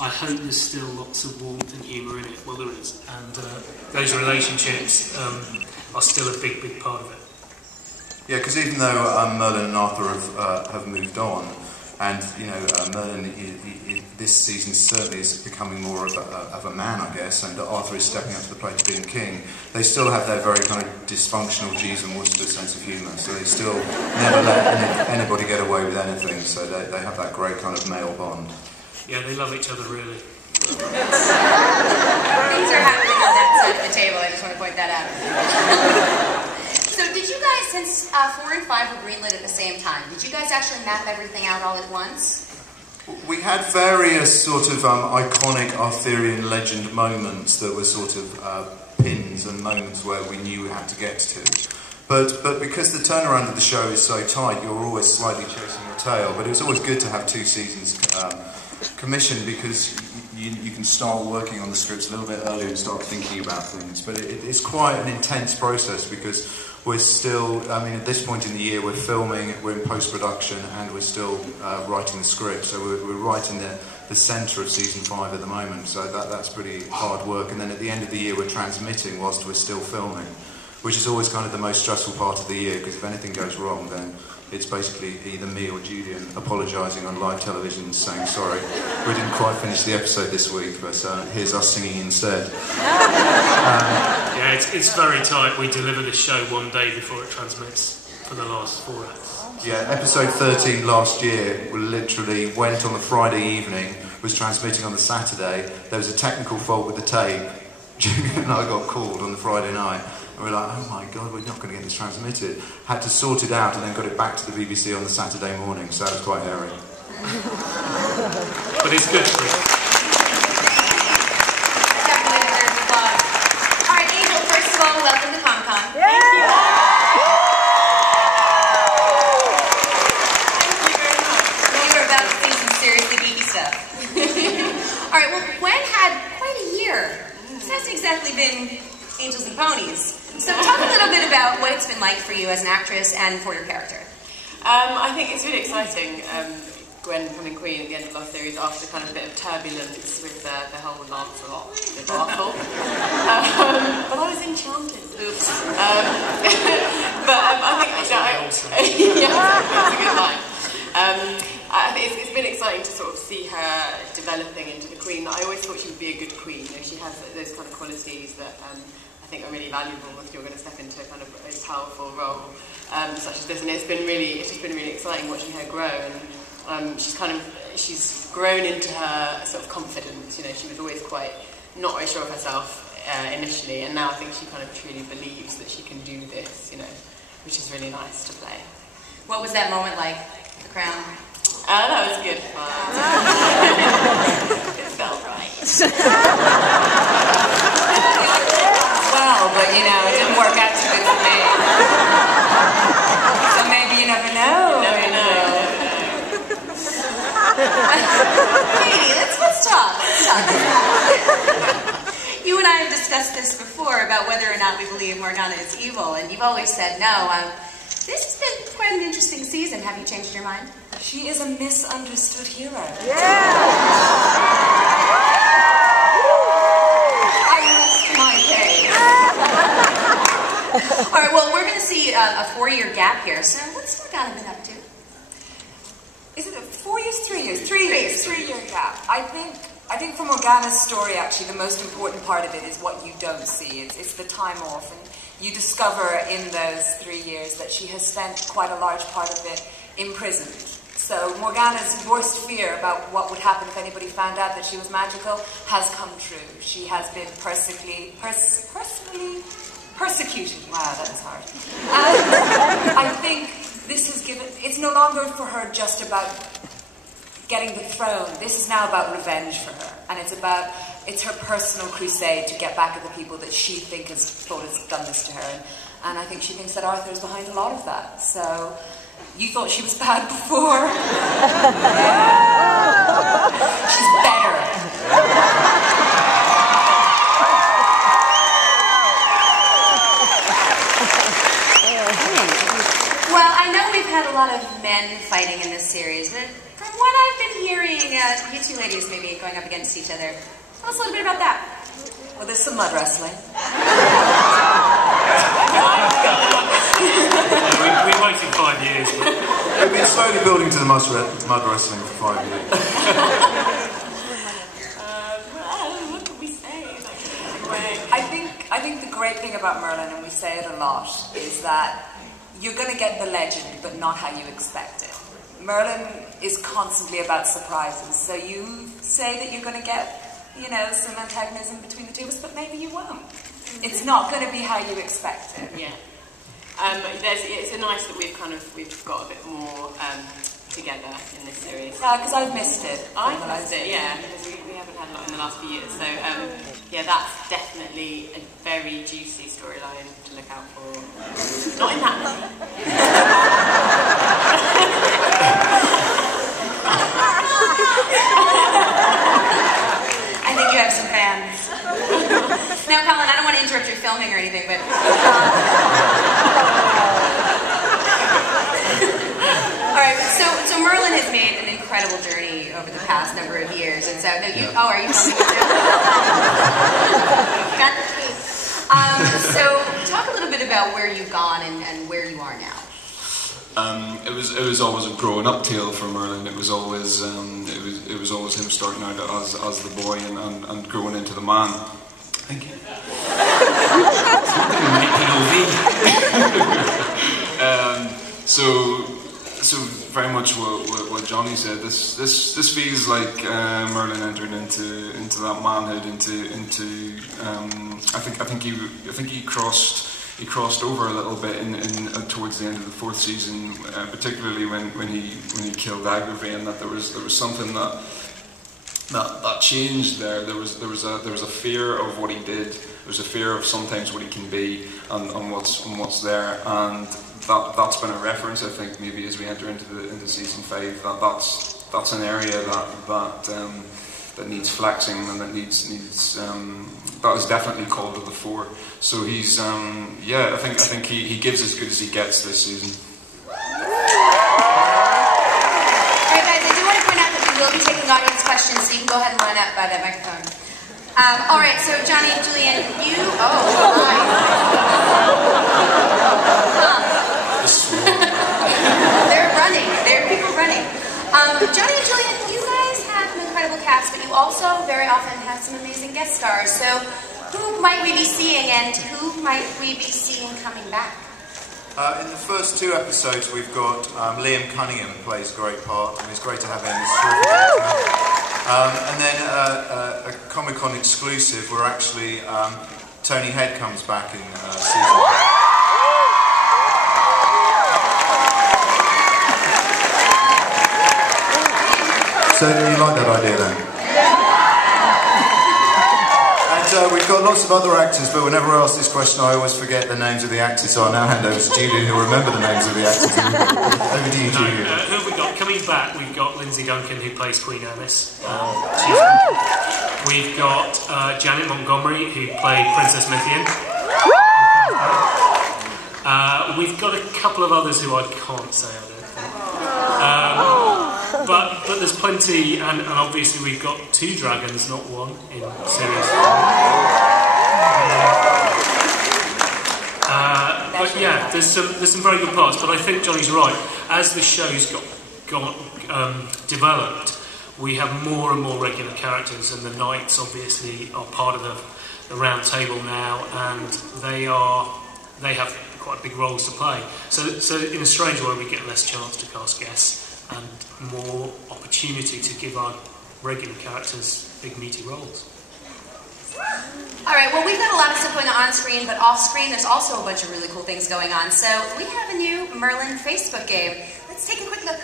I hope there's still lots of warmth and humour in it. Well, there is. And those relationships are still a big, big part of it. Yeah, because even though Merlin and Arthur have moved on, and Merlin this season certainly is becoming more of a man, I guess, and Arthur is stepping up to the plate of being king, they still have their very kind of dysfunctional Jeeves and Wooster sense of humour, so they still never let anybody get away with anything, so they have that great kind of male bond. Yeah, they love each other really. Things are happening on that side of the table, I just want to point that out. So did you guys, since 4 and 5 were greenlit at the same time, did you guys actually map everything out all at once? We had various sort of iconic Arthurian legend moments that were sort of pins and moments where we knew we had to get to. But because the turnaround of the show is so tight, you're always slightly chasing your tail. But it was always good to have 2 seasons commissioned, because you can start working on the scripts a little bit earlier and start thinking about things. But it's quite an intense process, because we're still, at this point in the year, we're filming, we're in post-production, and we're still writing the script. So we're right in the centre of season 5 at the moment, so that's pretty hard work. And then at the end of the year, we're transmitting whilst we're still filming, which is always kind of the most stressful part of the year, because if anything goes wrong, then it's basically either me or Julian apologising on live television and saying, sorry, we didn't quite finish the episode this week, but here's us singing instead. Yeah, it's very tight. We deliver the show one day before it transmits for the last 4 acts. Yeah, episode 13 last year, we literally went on the Friday evening, was transmitting on the Saturday. There was a technical fault with the tape. Julian and I got called on the Friday night. And we were like, oh my God, we're not going to get this transmitted. Had to sort it out and then got it back to the BBC on the Saturday morning, so that was quite hairy. But it's good for you. Definitely deserves applause. All right, Angel, first of all, welcome to ComCom. Yeah. Thank you. We were about to see some seriously geeky stuff. All right, well, Gwen had quite a year. This hasn't exactly been Angels and Ponies. So talk a little bit about what it's been like for you as an actress and for your character. I think it's really exciting, Gwen becoming Queen at the end of last series after kind of a bit of turbulence with the whole Lancelot debacle. But I was enchanted. Oops. But I think yeah, that's a good line. I think it's been exciting to sort of see her developing into the Queen. I always thought she would be a good Queen. You know, she has those kind of qualities that I think are really valuable if you're going to step into kind of a powerful role such as this. And it's just been really exciting watching her grow. And she's grown into her sort of confidence. You know, she was always quite not very sure of herself initially, and now I think she kind of truly believes that she can do this. You know, which is really nice to play. What was that moment like? The crown. That was good fun. It felt right. Well, but you know, it didn't work out too good for me. So maybe you never know. Never know. Katie, let's talk. You and I have discussed this before about whether or not we believe Morgana is evil, and you've always said no. This has been quite an interesting season. Have you changed your mind? She is a misunderstood hero. Yeah. I rest my case. All right, well, we're going to see a 4-year gap here. So what's Morgana been up to? Is it 4 years, 3 years? 3 years. 3-year gap. I think for Morgana's story, actually, the most important part of it is what you don't see. It's the time off. And you discover in those 3 years that she has spent quite a large part of it imprisoned. So Morgana's worst fear about what would happen if anybody found out that she was magical has come true. She has been personally persecuted. Wow, that was hard. And I think this has given, it's no longer for her just about getting the throne. This is now about revenge for her. And it's her personal crusade to get back at the people that she thinks has done this to her. And I think she thinks that Arthur is behind a lot of that. So you thought she was bad before. She's better. Well, I know we've had a lot of men fighting in this series, but from what I've been hearing, seeing you two ladies maybe going up against each other. Tell us a little bit about that. Well, there's some mud wrestling. We waited 5 years. But... We've been slowly building to the mud wrestling for 5 years. What can we say? I think the great thing about Merlin, and we say it a lot, is that you're going to get the legend, but not how you expect it. Merlin is constantly about surprises, so you say that you're going to get, you know, some antagonism between the two of us, but maybe you won't. It's not going to be how you expect it. Yeah. It's nice that we've got a bit more together in this series. Yeah, because I've missed it. I've missed it, yeah, because we haven't had a lot in the last few years. So, yeah, that's definitely a very juicy storyline to look out for. Not in that one. I think you have some fans. Now, Colin, I don't want to interrupt your filming or anything, but... Alright, so Merlin has made an incredible journey over the past number of years, and so... No, you, oh, are you filming it too? Got the key. So, talk a little bit about where you've gone and where you are now. It was always a growing up tale for Merlin. It was always it was always him starting out as the boy and growing into the man. Thank you. So very much what Johnny said. This feels like Merlin entering into that manhood. I think he crossed over a little bit towards the end of the 4th season, particularly when he killed Agravain, and that there was something that changed there. There was a fear of what he did. There was a fear of sometimes what he can be and what's there, and that's been a reference, I think, maybe as we enter into season 5. That's an area that needs flexing and that needs that is definitely called to the fore. So he's yeah, I think he gives as good as he gets this season. Alright guys, I do want to point out that we will be taking audience questions, so you can go ahead and line up by that microphone. Alright, so Johnny and Julian, you... Oh, my. They're running. There are people running. Johnny and Julian, you guys have an incredible cast, but you also very often have some amazing guest stars. So who might we be seeing, and who might we be seeing coming back? In the first 2 episodes, we've got Liam Cunningham plays a great part, and it's great to have him. And then a Comic-Con exclusive, where actually Tony Head comes back in season 1. So you like that idea then? And we've got lots of other actors, but whenever I ask this question I always forget the names of the actors, so I'll now hand over to Julian, who'll remember the names of the actors. Over to you, Julian. Who have we got? Coming back, we've got Lindsay Duncan, who plays Queen Alice. We've got Janet Montgomery, who played Princess Mithian. We've got a couple of others who I can't say, I don't think. But there's plenty, and obviously we've got 2 dragons, not 1, in series 4. But yeah, there's some very good parts. But I think Johnny's right. As the show's got developed, we have more and more regular characters, and the knights obviously are part of the round table now, and they have quite big roles to play. So in a strange way, we get less chance to cast guests and more opportunity to give our regular characters big meaty roles. Alright, well, we've got a lot of stuff going on screen, but off screen there's also a bunch of really cool things going on. So we have a new Merlin Facebook game. Let's take a quick look.